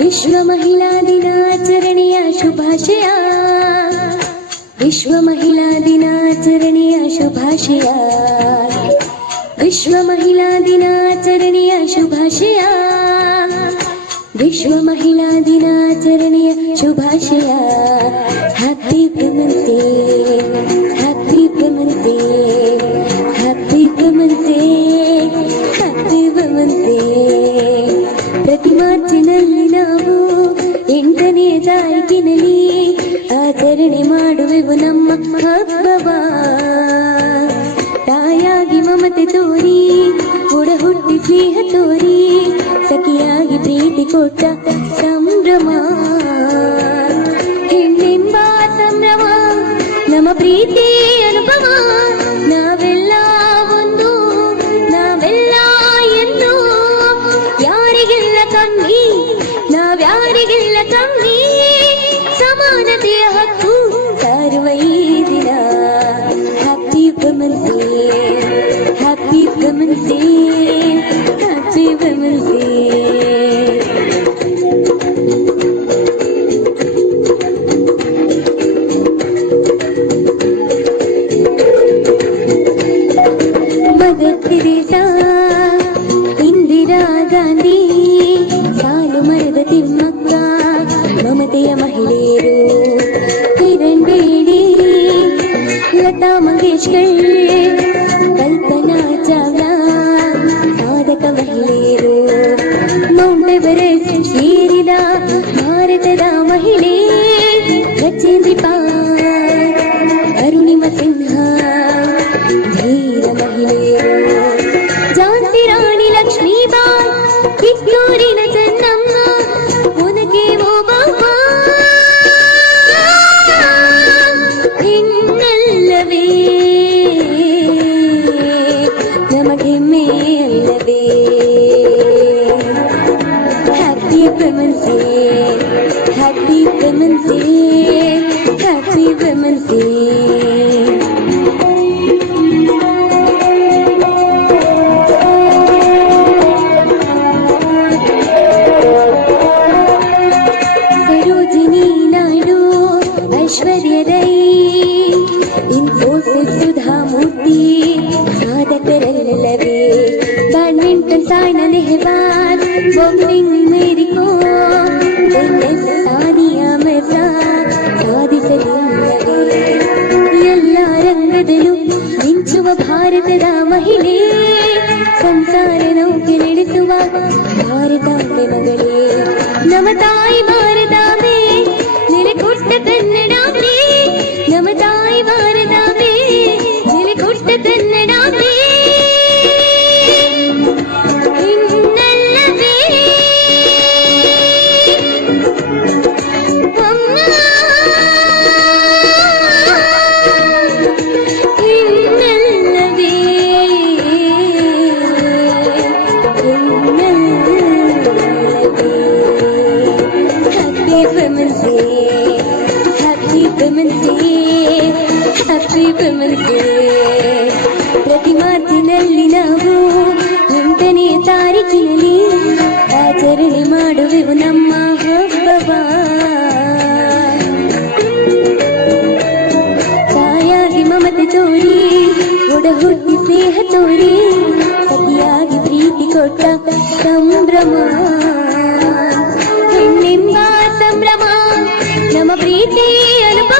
ವಿಶ್ವ ಮಹಿಳಾ ದಿನಾಚರಣೆಯ ಶುಭಾಶಯ, ವಿಶ್ವ ಮಹಿಳಾ ದಿನಾಚರಣೆಯ ಶುಭಾಶಯ, ವಿಶ್ವ ಮಹಿಳಾ ದಿನಾಚರಣೆಯ ಶುಭಾಶಯ, ವಿಶ್ವ ಮಹಿಳಾ ದಿನಾಚರಣೆಯ ಶುಭಾಶಯ. Happy women's day, happy women's day, happy women's day, happy women's day. ಪ್ರತಿ ಮಾರ್ಚಿನಲ್ಲಿ ನಾವು 8ನೇ ತಾರೀಕಿನಲ್ಲಿ ಆಚರಣೆ ಮಾಡುವೆವು ನಮ್ಮ ಹಬ್ಬವ. ತಾಯಾಗಿ ಮಮತೆ ತೋರಿ, ಕೂಡ ಹುಟ್ಟಿ ಸ್ನೇಹ ತೋರಿ, ಸಖಿಯಾಗಿ ಪ್ರೀತಿ ಕೊಟ್ಟ ಸಂಭ್ರಮ. ಹೆಣ್ಣೆಂಬ ಸಂಭ್ರಮ, ನಮ್ಮ ಪ್ರೀತಿ ಅನುಭವ. ನಾವೆಲ್ಲ ಒಂದು, ನಾವೆಲ್ಲ ಎಂದು, ಯಾರಿಗೆಲ್ಲ ಕಮ್ಮಿ, ನಾವ್ಯಾರಿಗೆಲ್ಲ ಕಮ್ಮಿ. ಸಮಾನತೆಯ ಹಕ್ಕು ಸಾರುವ ಈ ದಿನ. Happy women's day, happy women's day, happy women's day. Mother Teresa, Indira Gandhi, ಸಾಲು ಮರದ ತಿಮ್ಮಕ್ಕ, ಮಮತೆಯ ಮಹಿಳೆಯರು, ಕಿರಣ್ ಬೇಡಿ, ಲತಾ ಮಂಗೇಶ್ಕರ್, ಕಲ್ಪನಾ ಚಾವ್ಲಾ, ಸಾಧಕ ಮಹಿಳೆಯರು. ಮೌಂಟ್ ಎವರೆಸ್ಟ್ ಏರಿದ ಭಾರತದ ಮಹಿಳೆ ರಚೇಂದ್ರಿ ಪಾಲ್, ಅರುಣಿಮ ಸಿನ್ಹ, ಧೀರ ಮಹಿಳೆಯರು. ಝಾನ್ಸಿ ರಾಣಿ ಲಕ್ಷ್ಮೀಬಾಯಿ, ಕಿತ್ತೂರಿನ ಚೆನ್ನಮ್ಮ, ಒನಕೆ ಓಬವ್ವ. ಹೆಣ್ಣಲ್ಲವೇ ನಮಗೆಮ್ಮೆ ಅಲ್ಲವೇ. Happy women's day, happy women's day, happy women's day. Sarojini Naidu, Aishwarya Rai, Infosys Sudha Murthy, ಸಾಧಕರಲ್ಲವೇ. Badminton Saina Nehwal, boxing Mary Kom, tennis Sania Mirza, ಸಾಧಿಸಲಿಲ್ಲವೇ. ಎಲ್ಲ ರಂಗದಲ್ಲೂ ಮಿಂಚುವ ಭಾರತದ ಮಹಿಳೆ, ಸಂಸಾರ ನೌಕೆ ನಡೆಸುವ ಭಾರತಾಂಬೆ ಮಗಳೇ. ನಮ್ಮ ತಾಯಿ ಭಾರತಾಂಬೆ, ನೆಲೆ ಕೊಟ್ಟ ಕನ್ನಡಾಂಬೆ. ನಮ್ಮ ತಾಯಿ ಭಾರತಾಂಬೆ, ನೆಲೆ ಕೊಟ್ಟ ಕನ್ನಡಾಂಬೆ. ಹೆಣ್ಣಲ್ಲವೇ ಅಮ್ಮ, ಹೆಣ್ಣಲ್ಲವೇ, ಹೆಣ್ಣಲ್ಲವೇ. Happy women's day, happy women's day, happy women's day. ಪ್ರತಿ ಮಾರ್ಚಿನಲ್ಲಿ ನಾವು 8ನೇ ತಾರೀಕಿನಲ್ಲಿ ಆಚರಣೆ ಮಾಡುವೆವು ನಮ್ಮ ಹಬ್ಬವ. ತಾಯಾಗಿ ಮಮತೆ ತೋರಿ, ಒಡ ಹುಟ್ಟಿ ಸ್ನೇಹ ತೋರಿ, ಸಖಿಯಾಗಿ ಪ್ರೀತಿ ಕೊಟ್ಟ ಸಂಭ್ರಮ. ಹೆಣ್ಣೆಂಬ ಸಂಭ್ರಮ, ನಮ್ಮ ಪ್ರೀತಿ ಅನುಭವ.